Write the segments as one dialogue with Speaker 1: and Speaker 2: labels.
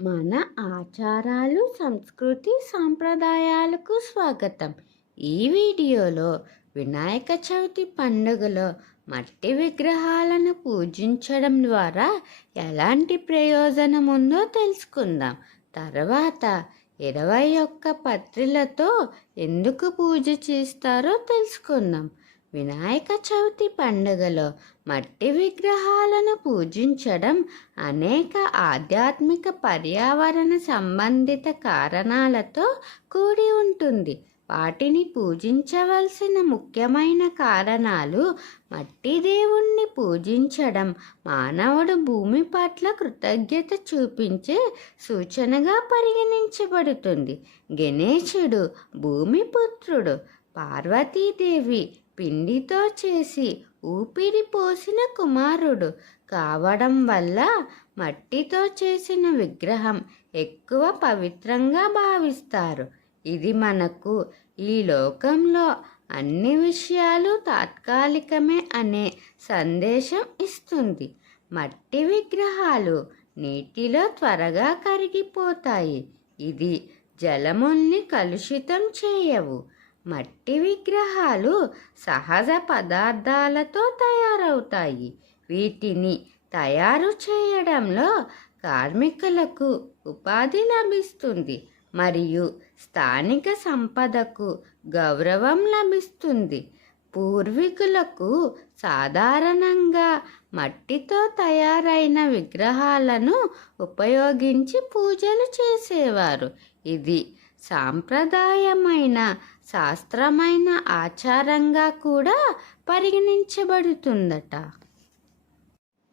Speaker 1: మన ఆచారాలు సంస్కృతి సాంప్రదాయాలకు స్వాగతం. ఈ వీడియోలో వినాయక చవితి పండుగలో మట్టి విగ్రహాలను పూజించడం ద్వారా ఎలాంటి ప్రయోజనం ఉందో తెలుసుకుందాం. తర్వాత ఇరవై ఒక్క పత్రిలతో ఎందుకు పూజ చేస్తారో తెలుసుకుందాం. వినాయక చవితి పండుగలో మట్టి విగ్రహాలను పూజించడం అనేక ఆధ్యాత్మిక పర్యావరణ సంబంధిత కారణాలతో కూడి ఉంటుంది. వాటిని పూజించవలసిన ముఖ్యమైన కారణాలు మట్టి దేవుణ్ణి పూజించడం మానవుడు భూమి పట్ల కృతజ్ఞత చూపించే సూచనగా పరిగణించబడుతుంది. గణేశుడు భూమి పుత్రుడు పార్వతీదేవి పిండితో చేసి ఊపిరి పోసిన కుమారుడు కావడం వల్ల మట్టితో చేసిన విగ్రహం ఎక్కువ పవిత్రంగా భావిస్తారు. ఇది మనకు ఈ లోకంలో అన్ని విషయాలు తాత్కాలికమే అనే సందేశం ఇస్తుంది. మట్టి విగ్రహాలు నీటిలో త్వరగా కరిగిపోతాయి. ఇది జలముల్ని కలుషితం చేయవు. మట్టి విగ్రహాలు సహజ పదార్థాలతో తయారవుతాయి. వీటిని తయారు చేయడంలో కార్మికులకు ఉపాధి లభిస్తుంది మరియు స్థానిక సంపదకు గౌరవం లభిస్తుంది. పూర్వీకులకు సాధారణంగా మట్టితో తయారైన విగ్రహాలను ఉపయోగించి పూజలు చేసేవారు. ఇది సాంప్రదాయమైన శాస్త్రమైన ఆచారంగా కూడా పరిగణించబడుతుందట.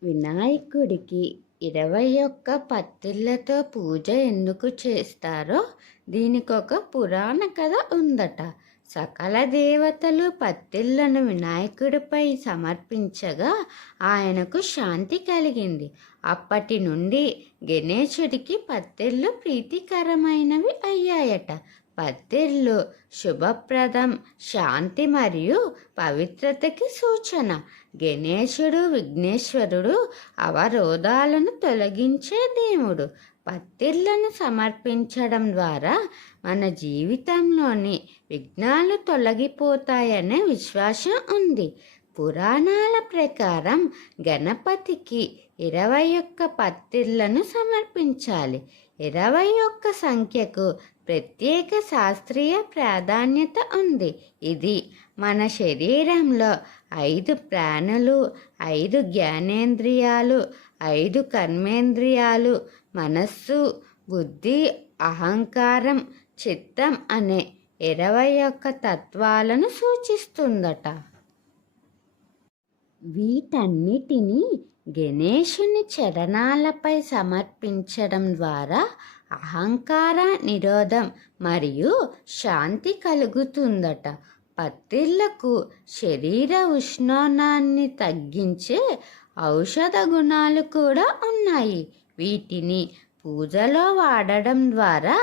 Speaker 1: వినాయకుడికి ఇరవై ఒక్క పత్తిళ్ళతో పూజ ఎందుకు చేస్తారో దీనికొక పురాణ కథ ఉందట. సకల దేవతలు పత్తిళ్ళను వినాయకుడిపై సమర్పించగా ఆయనకు శాంతి కలిగింది. అప్పటి నుండి గణేశుడికి పత్తిళ్ళు ప్రీతికరమైనవి అయ్యాయట. పత్తిళ్ళు శుభప్రదం శాంతి మరియు పవిత్రతకి సూచన. గణేశుడు విఘ్నేశ్వరుడు అవరోధాలను తొలగించే దేవుడు. పత్తిళ్ళను సమర్పించడం ద్వారా మన జీవితంలోని విఘ్నాలు తొలగిపోతాయనే విశ్వాసం ఉంది. పురాణాల ప్రకారం గణపతికి ఇరవై ఒక్క పత్తిళ్ళను సమర్పించాలి. ఇరవై ఒక్క సంఖ్యకు ప్రత్యేక శాస్త్రీయ ప్రాధాన్యత ఉంది. ఇది మన శరీరంలో ఐదు ప్రాణులు ఐదు జ్ఞానేంద్రియాలు ఐదు కర్మేంద్రియాలు మనస్సు బుద్ధి అహంకారం చిత్తం అనే ఇరవై ఒక్క తత్వాలను సూచిస్తుందట. వీటన్నిటినీ గణేషుని చరణాలపై సమర్పించడం ద్వారా అహంకార నిరోధం మరియు శాంతి కలుగుతుందట. పత్తిళ్ళకు శరీర ఉష్ణోనాన్ని తగ్గించే ఔషధ గుణాలు కూడా ఉన్నాయి. వీటిని పూజలో వాడడం ద్వారా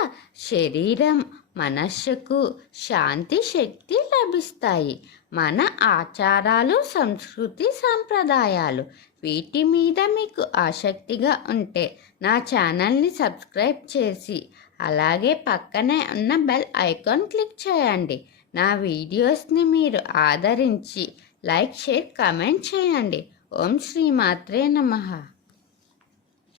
Speaker 1: శరీరం మనస్సుకు శాంతి శక్తి లభిస్తాయి. మన ఆచారాలు సంస్కృతి సంప్రదాయాలు వీటి మీద మీకు ఆసక్తిగా ఉంటే నా ఛానల్ని సబ్స్క్రైబ్ చేసి అలాగే పక్కనే ఉన్న బెల్ ఐకాన్ క్లిక్ చేయండి. నా వీడియోస్ని మీరు ఆదరించి లైక్ షేర్ కమెంట్ చేయండి. ఓం శ్రీ మాత్రే నమః.